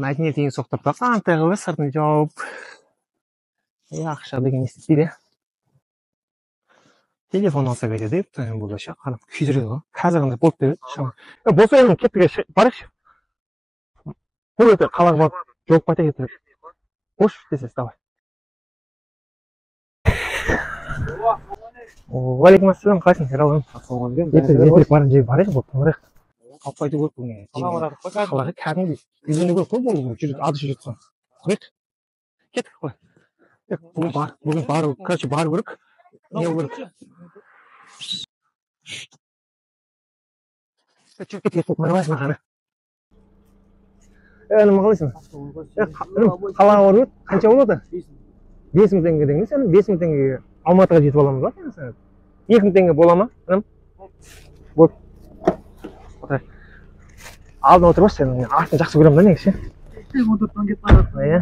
Мәдениетіңе соқтап баққан тағылы сыртын жауып. Ақша деген естейді. Телефон алса береді деп, бұл аша қарап күйдіреді ғой. Қазірғанда болып береді. Болса енді кеттіге барайықшы. Бұл өте қалаға барып жолып қайта кетіріп. Қош десес, давай. Уалейкум ассалам, қалайсың, Ералым? Ертіп барын жер барайық, болып барайық. Қалып қайту көріп бұны. Қалаға кәдімгі үйлену көріп қой болу, ады жүріп қой. Қойық. Кеттік қой. Бүгін бару, короче, бару көрік. Не көрік. Жүріп кетіп мұрмайсың қаны. Інім қалайсың? Қалаға бару өт, қанша болады? 5.000 теңге деңіз, 5.000 теңге Алматыға жетіп аламыз ба? 2.000 теңге бола ма? Бол. Алдын отырбаш, сен артын жақсы көремін да негізі. Отыртан кет барады.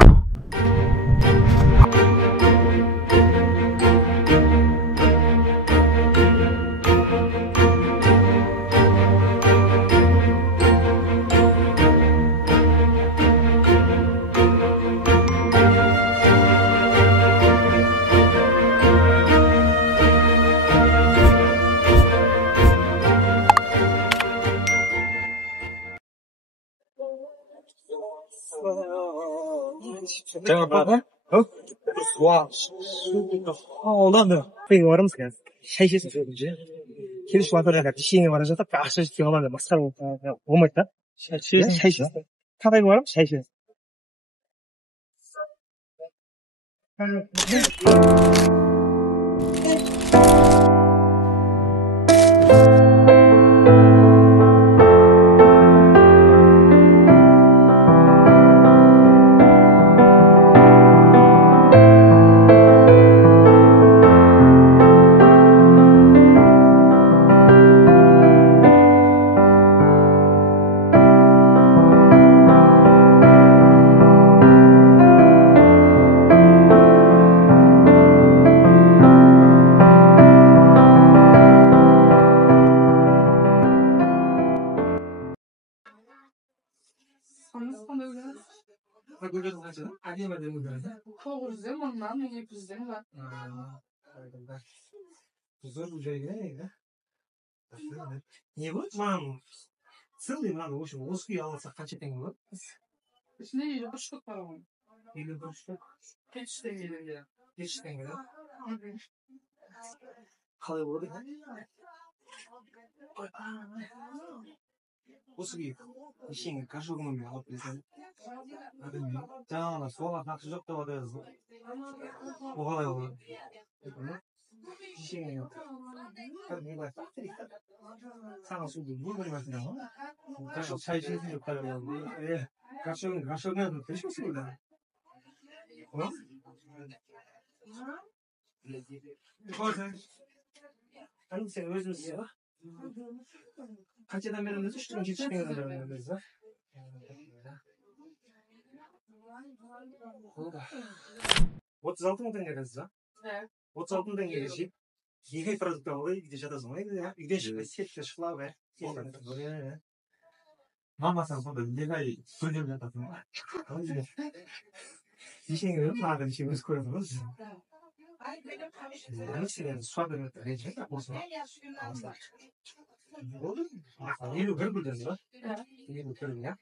Жаңа баба? Оларды қойға барамыз қазір. Шай ішесің сөйлейінші. Келіш батырға пешенге бара жатып, ақша жетпей қалады, масқара болмайды да. Шай ішесің. Кафеге барамыз, шай ішесің. Не будет, мам? Целый надо, в общем, узкий алса қанша болады? Ішінде елі бір штук бар ғой. Елі бір штук? 5 теңге. 5 теңге, да? Қалай болады? Осы күйі, ешеңе кашуғымен алып бересің. Жаңағына суға нақшы жоқ деп отырыз. Оғалай болады. Ешеңе саған суды бөлмеймесің ғой. Шай ішесің деп қалай болады. Кашуғымен көршімесің ғой да. Қанды сен өзіміз ба? Қаншадан береміз? 3.000 жетістігінен береміз ба? 36 мың теңге қазір ба? 36 мың теңге жеп, 2 ай продукт алып, үйде жатасың ғой. Үйден шықпай, сетке шықла бәр. Мамасың сонда 2 ай сөйлеп жатасың ба? Ешеңе беріп, маған ешеңе өз көреді ғой. Сен суа бермеді, ренжі болсын ба? Болды? 51 білдіңіз ба? 51 білдіңіз, я?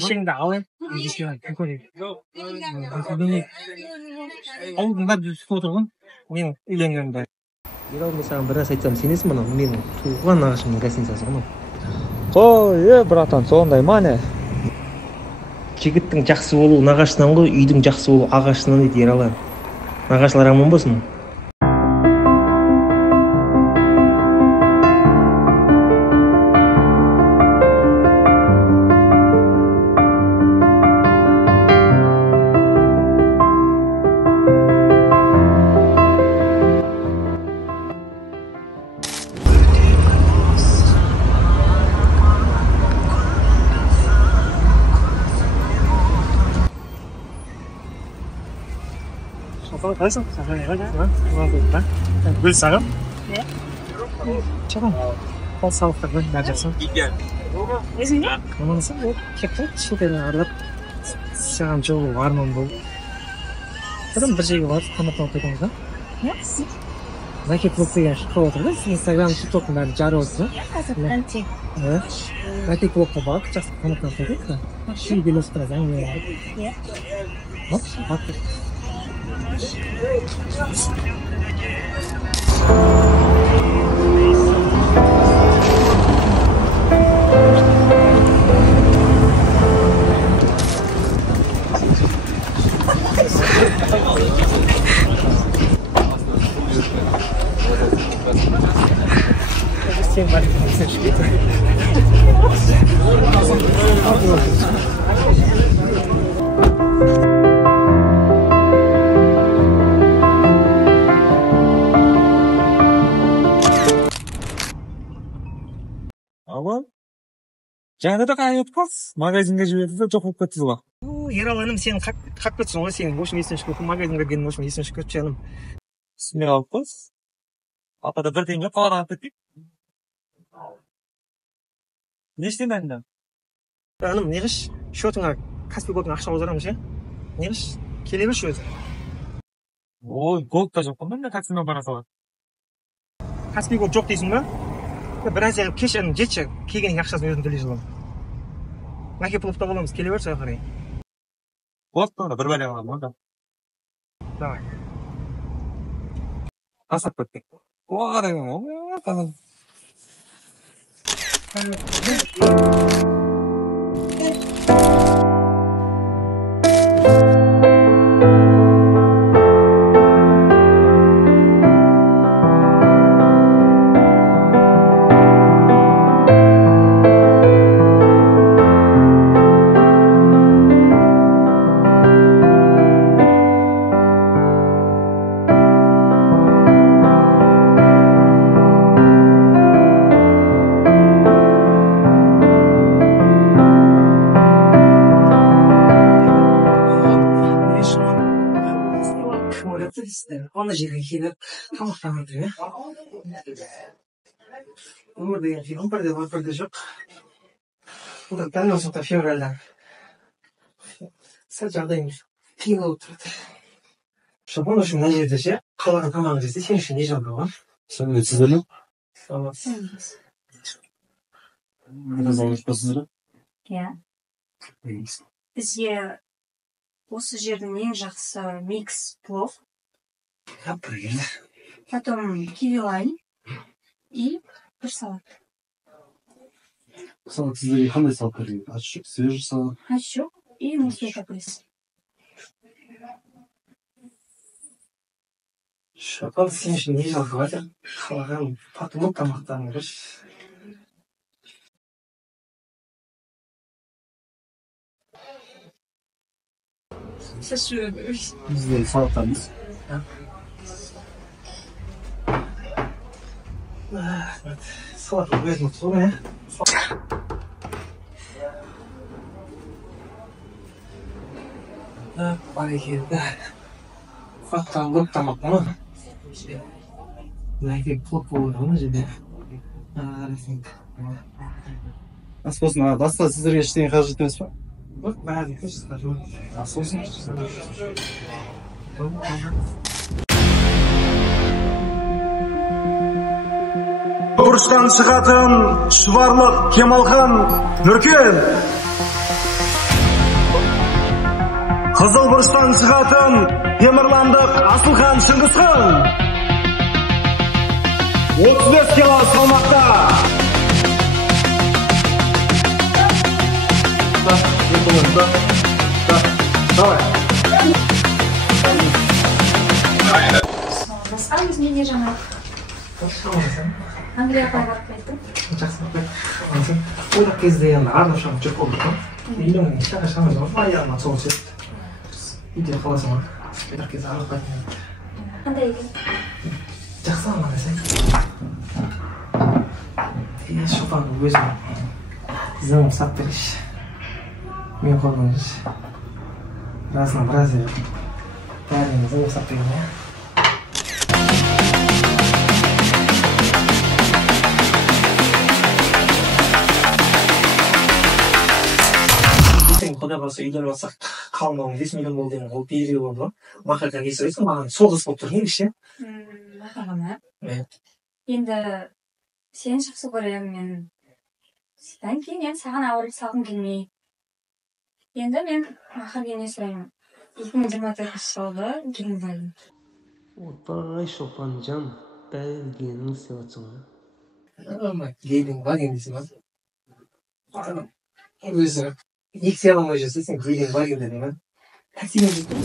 Ешеңді алайын, ешеңді көкөнек. Ауылдың бәрі түсіп отырған, менің үйленгенімді. Ералым, саған бір нәрсе айтсам, сенесің мұны? Менің туған нағашымның гостиницасы ғой. Қой, братан, сондай ма не? Жігіттің жақсы болу нағашысынан ғой, үйдің жақсы болу ағашысынан дейді Ералым. Нағашылар аман болсын. Qaysi? Gul sarı. Çabuk. Kol sağlıkta bir mercesin. Ezine? Ama nasıl bu? Keklik şubeni aralap. Sen çoğu var mı bu? Kadın bir şey var. Tanıtma okudunuz Ne? Belki blokta şu oturdu. Instagram, TikTok'un ben cari olsun. Anti. Evet. Belki blokta bak. Just tanıtma okuduk da. Şimdi bir lütfen sen ne? Hop, bak. Sen var, sen şu. Ama жаңада да қайып қыз магазинге жіберді де жоқ болып кетті ғой. Ераланым сен қақ кетсің ғой сен ошын есін шығып магазинге келген ошын есін шығып жаным. Түсіне қалып қыз. Апада бір теңге қаладан кетпейді. Не істеймін енді? Жаным неғыш счетыңа Каспий голдың ақша аударамыз иә? Неғыш келе берші өзі. Ой, голдта жоқ қой мен таксимен бара салады. Каспий голд жоқ дейсің ба? Біраз егіп кешен жетші келгеннің ақшасын өзің төлей жылым. Мәке пұлыпта боламыз келе берші қарай. Болады да бір бәле қалам онда. Давай. Асап кеттік. Оғарай ғой. Ona жерге келіп тамақтанып жүр. Өмір деген фильм бірде бар, бірде жоқ. Бұл дәл осы февральда. Сәл жағдайым қиын болып тұрады. Шабон үшін мына жерде ше, қалаған тамағын жесе, сен үшін не жағдай бар? Сәлеметсіздер ме? Саламатсыз. Разаласпасыздар? Иә. Бізге осы жердің ең жақсы микс плов. Например. Потом киви лайм и бір салат. Салат сіздерге қандай салат береді? Ащы, свежий салат. Ащы и морской каприз. Шапан сен үшін не жағдай бар? Қалаған татымы тамақтарын көрші. Бізде салаттарымыз. Салат өзім тұр ме? Барекелді. Фаттан көп тамақ ма? Мәке плов болды ма жерде? Ас болсын, басқа сіздерге ештеңе қажет емес па? Бәрі қажет. Ас болсын. Бұрыштан шығатын шұбарлық Кемалхан Нұркен. Қызыл бұрыштан шығатын Темірландық Асылхан Шыңғысхан. 35 кило салмақта. Басқа өзіне жаңа. Англияға барып қайттым. Жақсы қайтты. Ол кезде енді арнап шығып жүріп болдық қой. Үйдің шаға жоқ. Аяғыма сол түседі. Үйде қаласың ғой. Бір кезде арнап қайттым. Қандай екен? Жақсы ама десең. Шопан өзім заңым сап береші. Мен қолым жүрші. Расына біраз еді. Bärinizin ruhsat verin ya. Xudo bo'lsa uydan olsa qalmoq 5 million bo'ldi, o 1 yil bo'ldi. Mahallada yashaysiz, mana so'g'is bo'lib turgan ish. Mahallama. Evet. Endi sen chiqsa ko'raman men. Sizdan keyin ham sаған avrilib sog'im kelmay. Endi men mahallaga yashayman. 2024-yilda keldim. Otay Şopancan, belgenin sevacını. Ama gelin var kendisi. Özür. İlk yalan hocası sen gelin var ya dedim ben. Taksiye gittim.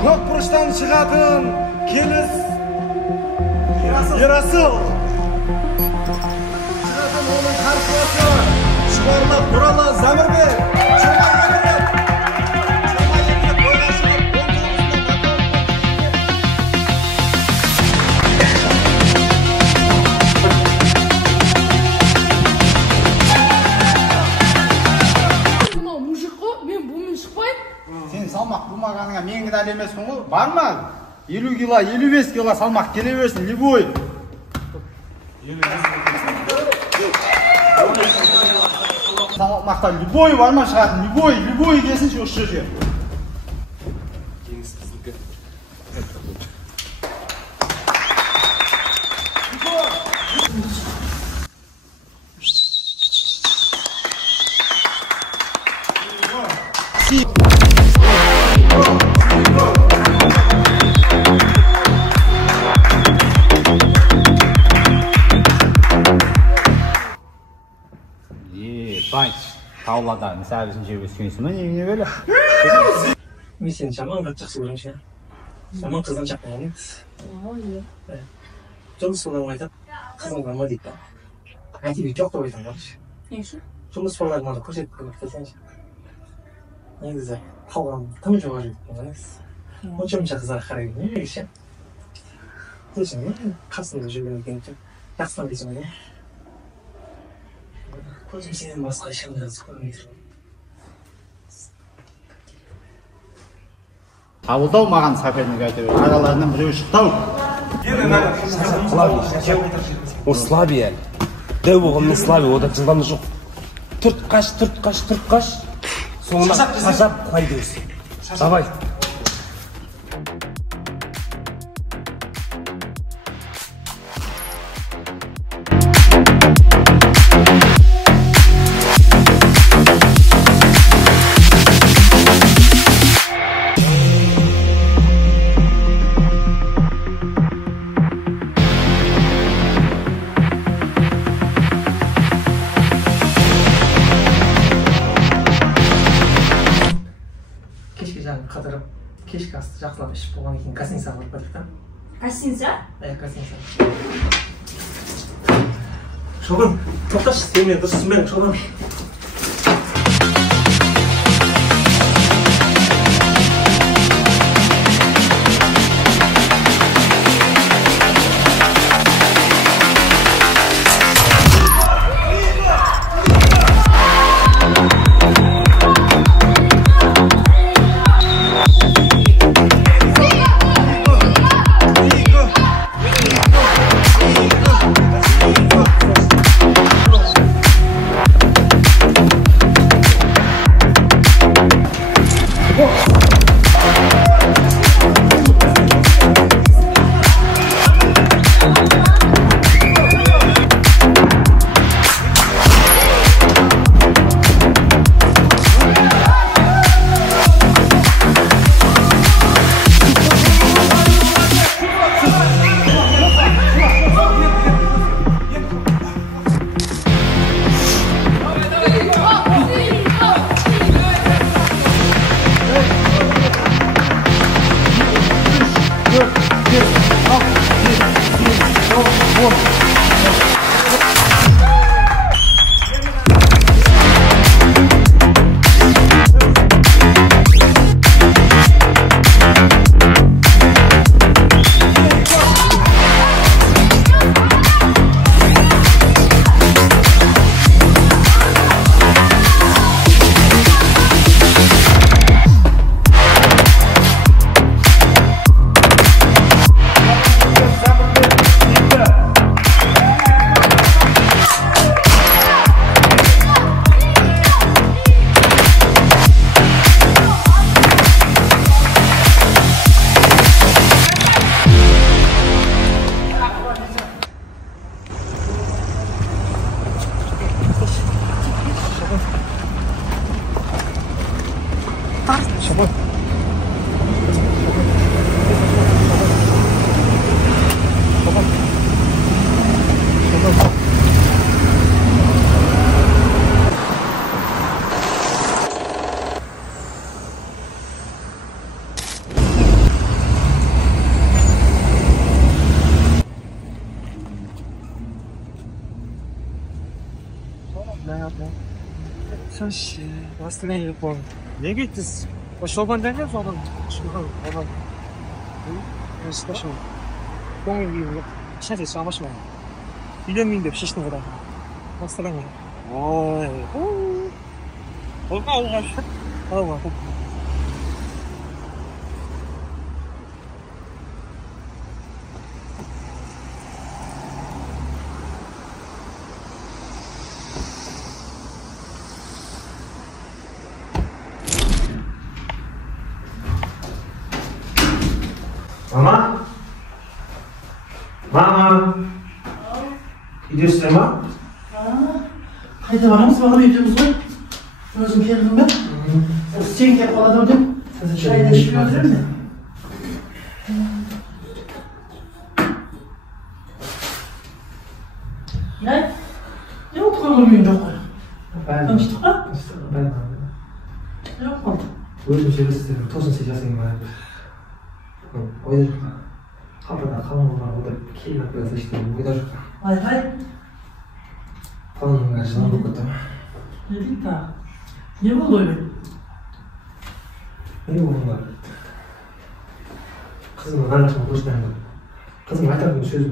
Көк бұрыштан шығатын келіс Ерасыл шығатын оның қарсыласы Шұбарлап Нұралы Зәмірбек Сен салмақ болмағаныңа мен кінәл емеспін ғой. Барма. 50 кило, 55 кило салмақ келе берсін, любой. Салмақта любой барма шығатын, любой келсінші осы жерге. Bank tavladan servisin cebesini ne böyle? Мен сені жаман қатты жақсы көремін ше. Жаман қыздан жақпаған емес. Жұмыс болған айтады, қызың бар ма дейді. Әйтеуір жоқ деп айтамын ғой. Не үшін? Жұмыс болғанды көрсетіп көмек келсеңші. Негізі қалған тым жоғары жеткен емес. Оншамша қыздарға қарай бермеймін ше. Десең мен қасымда жүрген екен жақсылап дейсің ғой. Көзім сенен басқа ешқандай қыз көрмей тұрмын. Қабылдау маған соперник әйтеуір. Араларынан біреу шықтау. O Slaviye. Dev oğlum Slaviye, o da cıldanı жоқ. Türk kaç. Sonra kaçap koy diyorsun. Davay. Кешке жаңа қатырып, кешкі асты жақсылап ішіп болған екен гостиницаға барып бардық та. Гостиница? Гостиница. Шоғын, тоқташы, сен мені дұрыс түсінбедің, Шоғын. Coś następnie po. Nie gittiz. O şoban ne falan. Şuradan falan. Jest to się. Pomimo, szefie sama się. Ile min de przecież to wyda. Następnie. Oj. Olma olma. Olma. Mama? Mama? Gidiyorsun Ema? Haydi varamız bakalım ediyoruz lan. Özüm geldim ben. Sen gel kaladım dedim. Çayı da şimdi öldürür mü? Ne? Ne okuyor muyum yok? Ben Tanıştık ben Yok mu? 요즘 제가 쓸 때는 토슨 제자생만 어디 하루나 가만히만 오다 키가 빼서 시켜 여기다 줄까? Hayır hayır. 파는 거 지나는 것 같다. Ne diyeyim daha? Ne oldu öyle? 이거 보는 거 kızım 나랑 보시다는 거 kızım 하여튼 söz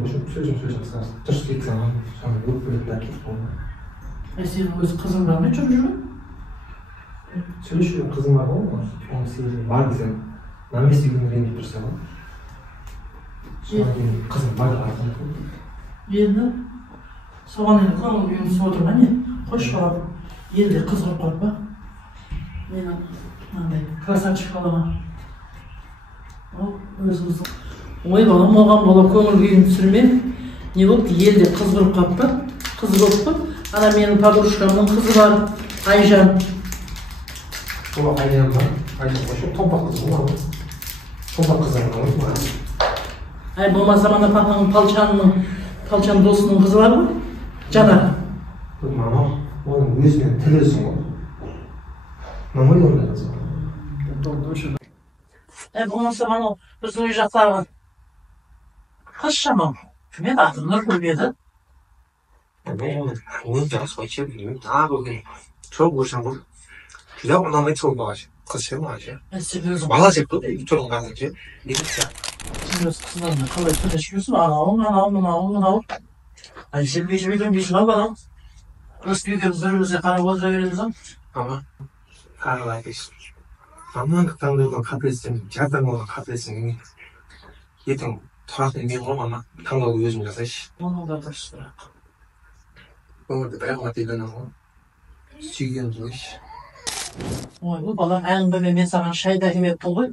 sarsı taşı gitsen sonra yok böyle belki Senin öz kızın var mı çocuğun? Söyleşiyorum kızım var ama onun sevgili var bize namesi günlerine dursa var. Sonra kızım var da var. Yerine soğan eli kanlı bir yönüsü oturma ne? Hoş var. Yerde kız var korkma. Benim anday. Krasavçı kalama. O öz kızım. Oy balam oğlan bola köngül kүйün sürme. Ne oldu? Yerde kız vurup kaptı. Kız koptu. Ana benim pavruşkamın kızı var. Aycan. Ama aynen var. Aynen var. Tompak kızım var. Tompak kızım var. Ay bulmazsa bana papanın palçanın dosunun kızı var mı? Caner. Mama, onun yüzünden televizyon var. Mama yoruldu kızım. Ay bulmazsa bana bizim uyacaklar var. Kaçacağım. Kime baktın? Nur koyuyordu. onun biraz geçebiliyor. Daha bugün çok uğraşan bu. Güzel ondan ne çok var. Kızım var ya. Ben seviyorum. Valla çekti. Bir türlü gazeteci. Birisi ya. Seviyoruz kızlarla. Kalay söyleşiyorsun. Ana. Ay şimdi bir gün bir şey var bana. Kız büyükümüzü karabolda verelim. Ama karar geçti. Aman kıtangırdan kapristim. Gerçekten olan kapristim. Yetim. Taraftan bir olmama. Kangalı gözüm yazış. Onu da taşıdı. Orada dayanma değil ama. Süygen duruş. Oy bu balam en ben sana şey de hep dolu.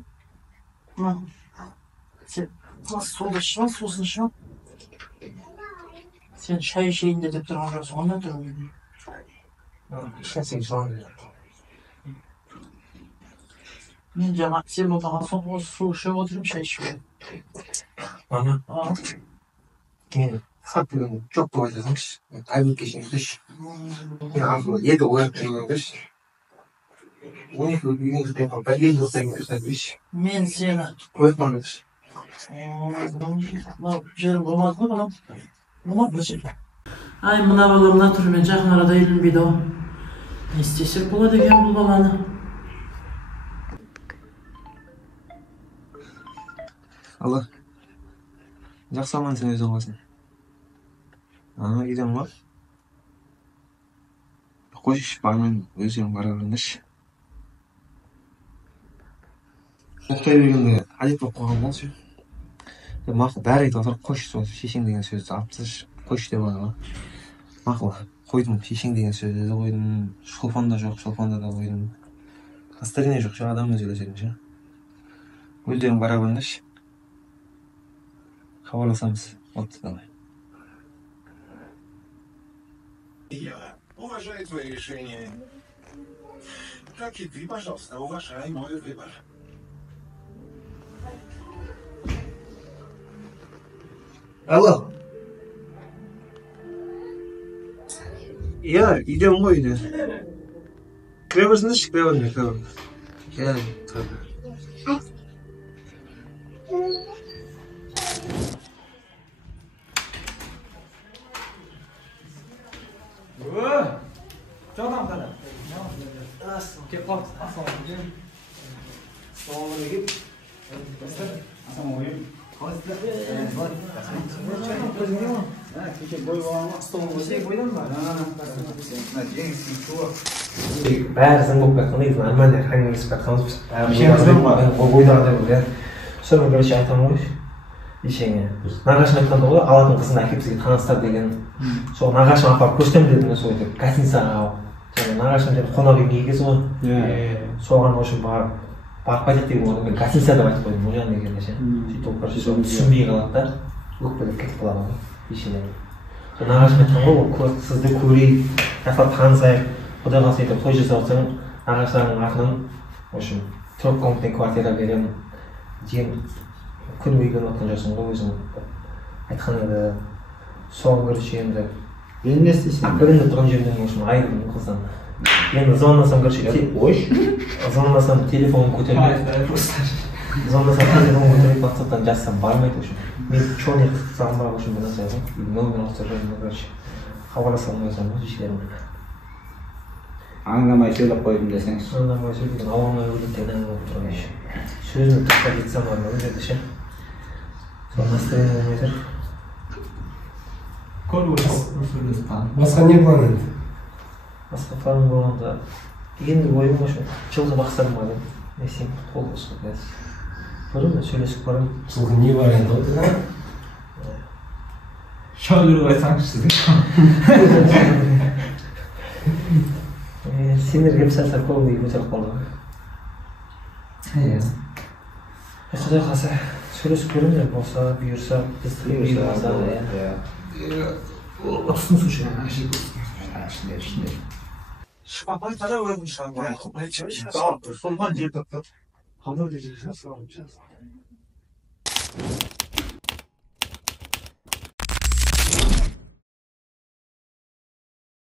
Sen nasıl soğuşma. Sen şeyinde de duruyorsun. Ondan duruyorsun. Şahsen şu an Ben cemaat sen bu bana son soğuşu oturup şey içiyor. Ama Aa. yani hakikaten çok doğrulanmış. Ayrılık geçirmiş. Yani aslında 7 oyak geçirmiş. 12 gün yapan belli yıldan göstermiş. Men seni. Öğretmenmiş. Canım olmaz mı bana? Olmaz mı şey? Ay mına balamdan turmen жақын arada елін бейді о. Не істесек болады екен бұл баланы? Allah. Жақсы аман сен өзің болсын. Ана үйден бар. Қойшы бармен өздерің бара беріңдерші. Тоқтай бергенде әдет болып қойған болшы. Мақұл бәрі айтып отыр қойшы сол шешең деген сөзді алып тасташы. Қойшы деп алған. Мақұл қойдым шешең деген сөзді қойдым. Шолпанда жоқ, шолпанда да қойдым. Остальные жоқ, жаңа адам өзі өлесең ше. Өздерің бара беріңдерші. Хабарласамыз. Вот давай. Я уважаю твои решения. Прокипи, пожалуйста, уважай мой выбор. Алло. Ya gidiyorum bu yine. Krevers'ın da çıktı ne krever. Yani tabii. Jodan qara. Kelib qolibdi. Assalomu alaykum. Assalomu alaykum. Bärisin bok bakqanıydı. Almanya hangisi bakqanız? Boyda sonra bir şey aytamoq. İşine. Nağaşını aytqanda o aladın qızını әкеп бізге таныстыр деген. Сол нағашыма апарып көрсетемін дедім сол деп гостиницаға және нағашым деп қонақ үйге келгенсіз ғой. Соған үшін барып қайтайық деген ғой. Мен гостиница деп айтып қойдым ол жағына келгенде ше. Сөйтіп ол короче түсінбей қалады да өкпелеп кетіп қалады ғой ешелер. Сол нағашым айтқан ғой ол сізді көрейік, тақырып танысайық. Құдай қаласа етіп той жасап отырсаң нағашыларының артынан в общем трехкомнатный квартира беремін. Күн үйген отқан жоқсың ғой өзің айтқан еді. Соған көрші енді Енді не істейсің? бірінде тұрған жерімнен үшін айырылдым қыздан. Енді звондасам звондасам телефонын көтермейді. Звондасам телефонын көтермейді, WhatsApp-тан жазсам бармайды. Мен черный қысқаным бар үшін бір нәрсе жаздым. Номер ауыстырып жібердім, короче. Хабарласа алмайсам ғой шешелерім. Аңдамай сөйлеп қойдым десеңші. Аңдамай сөйлеген ауылмай өлетін әңгіме болып тұрған еш. Сөзін тоқтап жетсем бар ма жерде ше. Сол настроение болмай тұр. Басқа не план енді? Басқа план болғанда енді ойым ғой жылғы бақсарым бар еді. Не сен қол қосып қазір. Көрдім бе сөйлесіп барам. Жылғы не бар енді ғой? Шағырып айтсаңызшы деп. Сендер кеп салса көбіне көтеріп қалды. Құдай қаласа сөйлесіп көріңдер болса, бұйырса, бізді бұйырса. Отсын су шығар. Шапай қара өзің шағын. Солған жетіп тұр. Қандай дегенше сұрауым